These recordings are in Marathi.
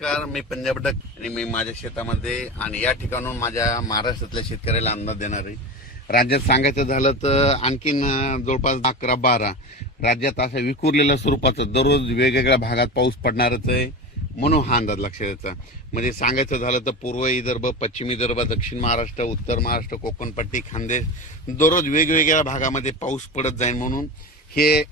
नमस्कार, मी पंजाब डक आणि मी माझ्या शेतामध्ये आणि या ठिकाणून माझ्या महाराष्ट्रातल्या शेतकऱ्याला अंदाज देणार आहे. राज्यात सांगायचं झालं तर आणखीन जवळपास 11-12 राज्यात असं विखुरलेल्या स्वरूपाचं दररोज वेगवेगळ्या भागात पाऊस पडणारच आहे, म्हणून हा अंदाज लक्षात यायचा. म्हणजे सांगायचं झालं तर पूर्व विदर्भ, पश्चिम विदर्भ, दक्षिण महाराष्ट्र, उत्तर महाराष्ट्र, कोकणपट्टी, खानदेश दररोज वेगवेगळ्या भागामध्ये पाऊस पडत जाईल म्हणून हे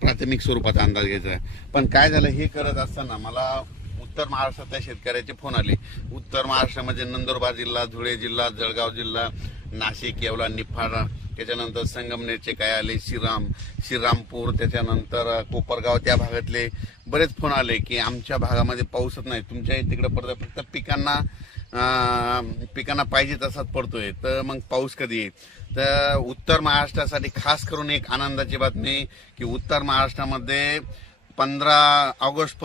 प्राथमिक स्वरूपाचा अंदाज घ्यायचा आहे. पण काय झालं, हे करत असताना मला उत्तर महाराष्ट्रातल्या शेतकऱ्याचे फोन आले. उत्तर महाराष्ट्रामध्ये नंदुरबार जिल्हा, धुळे जिल्हा, जळगाव जिल्हा, नाशिक, येवला, निफाड, त्याच्यानंतर संगमनेरचे काय आले, श्रीरामपूर, त्याच्यानंतर कोपरगाव, त्या भागातले बरेच फोन आले की आमच्या भागामध्ये पाऊसच नाही, तुमच्या तिकडे पडतोय, फक्त पिकांना पाहिजे तसाच पडतोय, तर मग पाऊस कधी येईल. तर उत्तर महाराष्ट्रासाठी खास करून एक आनंदाची बातमी की उत्तर महाराष्ट्रामध्ये 15 ऑगस्ट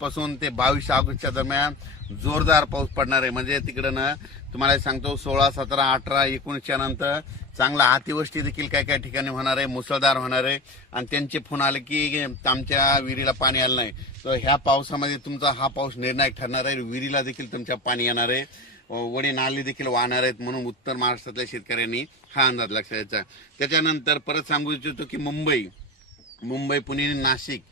पासून ते 22 ऑगस्टच्या दरम्यान जोरदार पाऊस पडणार आहे. म्हणजे तिकडं ना तुम्हाला सांगतो 16, 17, 18, 19 नंतर चांगला अतिवृष्टी देखील काय काय ठिकाणी होणार आहे, मुसळधार होणार आहे. आणि त्यांचे फोन आले की आमच्या विहिरीला पाणी आलं नाही, तर ह्या पावसामध्ये तुमचा हा पाऊस निर्णायक ठरणार आहे, विहिरीला देखील तुमच्या पाणी येणार आहे, वडे नाले देखील वाहणार आहेत. म्हणून उत्तर महाराष्ट्रातल्या शेतकऱ्यांनी हा अंदाज लक्षात घ्यायचा. त्याच्यानंतर परत सांगू इच्छितो की मुंबई, पुणे, नाशिक,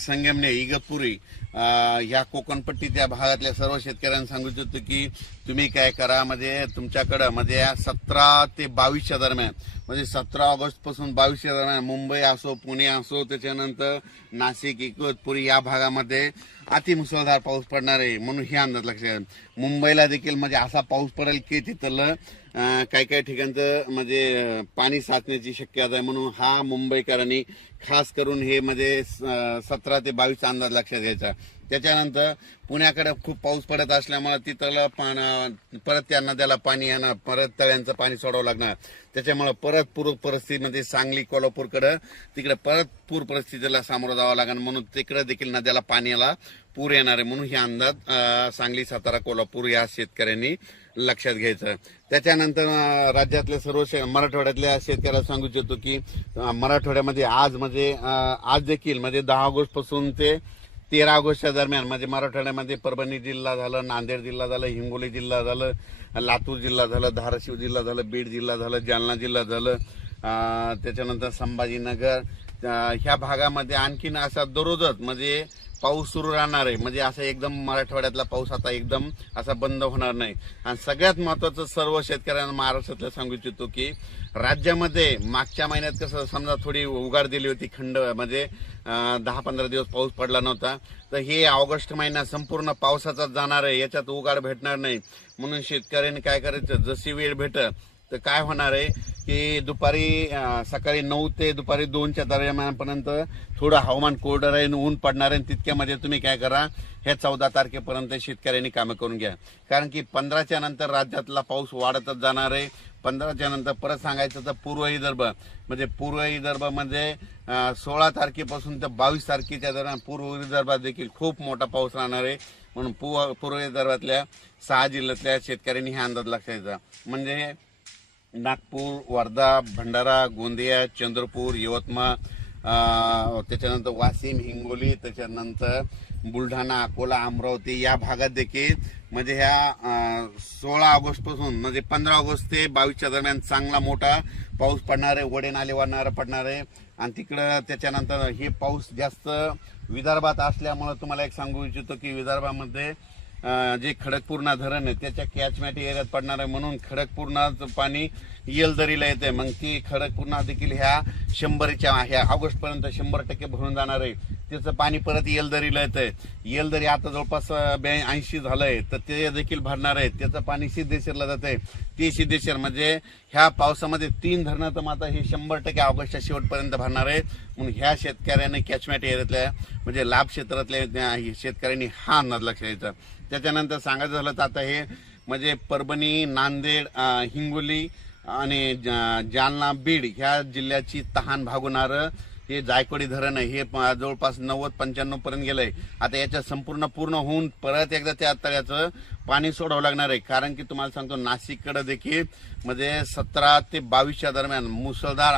संगमनेर, इगतपुरी, ह्या कोकणपट्टी त्या भागातल्या सर्व शेतकऱ्यांना सांगू इच्छितो की तुम्ही काय करा, म्हणजे तुमच्याकडं म्हणजे 17 ते 22च्या दरम्यान, म्हणजे 17 ऑगस्ट पासून 22च्या दरम्यान मुंबई असो, पुणे असो, त्याच्यानंतर नाशिक, इगतपुरी या भागामध्ये अतिमुसळधार पाऊस पडणार आहे. म्हणून हे अंदाज लक्षात घ्या. मुंबईला देखील म्हणजे असा पाऊस पडेल की तिथलं काही ठिकाणचं म्हणजे पाणी साचण्याची शक्यता आहे. म्हणून हा मुंबईकरांनी खास करून हे म्हणजे 17 ते 22चा अंदाज लक्षात घ्यायचा. त्याच्यानंतर पुण्याकडे खूप पाऊस पडत असल्यामुळे तिथलं परत त्या नद्याला पाणी येणार, परत तळ्यांचं पाणी सोडावं लागणार. त्याच्यामुळे परत पूर परिस्थितीमध्ये सांगली, कोल्हापूरकडे तिकडे परत पूर परिस्थितीला सामोरं जावं लागणार. म्हणून तिकडे देखील नद्याला पाण्याला पूर येणार आहे. म्हणून हे अंदाज सांगली, सातारा, कोल्हापूर या शेतकऱ्यांनी लक्षात घ्यायचं. त्याच्यानंतर राज्यातल्या सर्व मराठवाड्यातल्या शेतकऱ्याला सांगू इच्छितो की मराठवाड्यामध्ये आज देखील म्हणजे 10 ऑगस्ट पासून ते 13 ऑगस्टच्या दरम्यान म्हणजे मराठवाड्यामध्ये परभणी जिल्हा झालं, नांदेड जिल्हा झालं, हिंगोली जिल्हा झालं, लातूर जिल्हा झालं, धाराशिव जिल्हा झालं, बीड जिल्हा झालं, जालना जिल्हा झालं, त्याच्यानंतर संभाजीनगर, ह्या भागामध्ये आणखीन असा दररोजच म्हणजे पाऊस सुरू राहणार आहे. म्हणजे असं एकदम मराठवाड्यातला पाऊस आता एकदम असा बंद होणार नाही. आणि सगळ्यात महत्वाचं सर्व शेतकऱ्यांना महाराष्ट्रातलं सांगू इच्छितो की राज्यामध्ये मागच्या महिन्यात कसं समजा थोडी उघाड दिली होती, खंड म्हणजे 10-15 दिवस पाऊस पडला नव्हता, तर हे ऑगस्ट महिना संपूर्ण पावसाचाच जाणार आहे, याच्यात उघाड भेटणार नाही. म्हणून शेतकऱ्यांनी काय करायचं, जशी वेळ भेटत तर काय होणार आहे की सकाळी 9 ते दुपारी 2च्या दरम्यानपर्यंत थोडं हवामान कोरडं राहील, ऊन पडणार आहे. तितक्यामध्ये तुम्ही काय करा, ह्या 14 तारखेपर्यंत शेतकऱ्यांनी कामं करून घ्या. कारण की 15च्या नंतर राज्यातला पाऊस वाढतच जाणार आहे. 15च्या नंतर परत सांगायचं तर पूर्व विदर्भामध्ये 16 तारखेपासून तर 22 तारखेच्या दरम्यान पूर्व विदर्भात देखील खूप मोठा पाऊस राहणार आहे. म्हणून पूर्व विदर्भातल्या 6 जिल्ह्यातल्या शेतकऱ्यांनी हा अंदाज लक्षात घ्यायचा. म्हणजे नागपूर, वर्धा, भंडारा, गोंदिया, चंद्रपूर, यवतमाळ, त्याच्यानंतर वाशिम, हिंगोली, त्याच्यानंतर बुलढाणा, अकोला, अमरावती या भागात देखील म्हणजे ह्या 16 ऑगस्ट पासून म्हणजे 15 ऑगस्ट ते 22च्या दरम्यान चांगला मोठा पाऊस पडणार आहे, वडे नाले वाहणारा पडणार आहे. आणि तिकडं त्याच्यानंतर हे पाऊस जास्त विदर्भात असल्यामुळे तुम्हाला एक सांगू इच्छितो की विदर्भामध्ये जे खडकपूर्णा धरण आहे त्याच्या कॅचमेंट एरियात पडणार आहे. म्हणून खडकपूर्णाचं पाणी येलदरीला येते. मग ती खडकपूर्णा देखील ह्या 100च्या ऑगस्ट पर्यंत 100% भरून जाणार आहे. त्याचं पाणी परत येलदरीला येतंय. येलदरी आता जवळपास 82 झालंय, तर ते देखील भरणार आहे. त्याचं पाणी सिद्धेश्वरला जातंय. ती सिद्धेश्वर म्हणजे ह्या पावसामध्ये 3 धरणं तर आता हे 100% ऑगस्टच्या शेवटपर्यंत भरणार आहेत. म्हणून ह्या शेतकऱ्यांनी कॅचमेंट एरियातल्या म्हणजे लाभ क्षेत्रातल्या शेतकऱ्यांनी हा अंदाज लक्षात घ्यायचा. त्याच्यानंतर सांगायचं झालं तर आता हे म्हणजे परभणी, नांदेड, हिंगोली आणि जालना, बीड ह्या जिल्ह्याची तहान भागवणारं हे जायकवाडी धरण आहे. हे जवळपास 90-95 पर्यंत गेलंय. आता याच्या पूर्ण होऊन परत एकदा त्या तळ्याचं पाणी सोडावं लागणार आहे. कारण की तुम्हाला सांगतो नाशिककडे देखील म्हणजे 17 ते 22च्या दरम्यान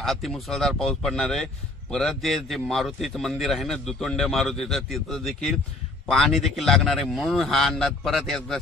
अतिमुसळधार पाऊस पडणार आहे. परत जे मारुतीचं मंदिर आहे ना, दुतोंड मारुतीचं, तिथं देखील पाणी देखील लागणार आहे, म्हणून हा अंदाज परत एकदा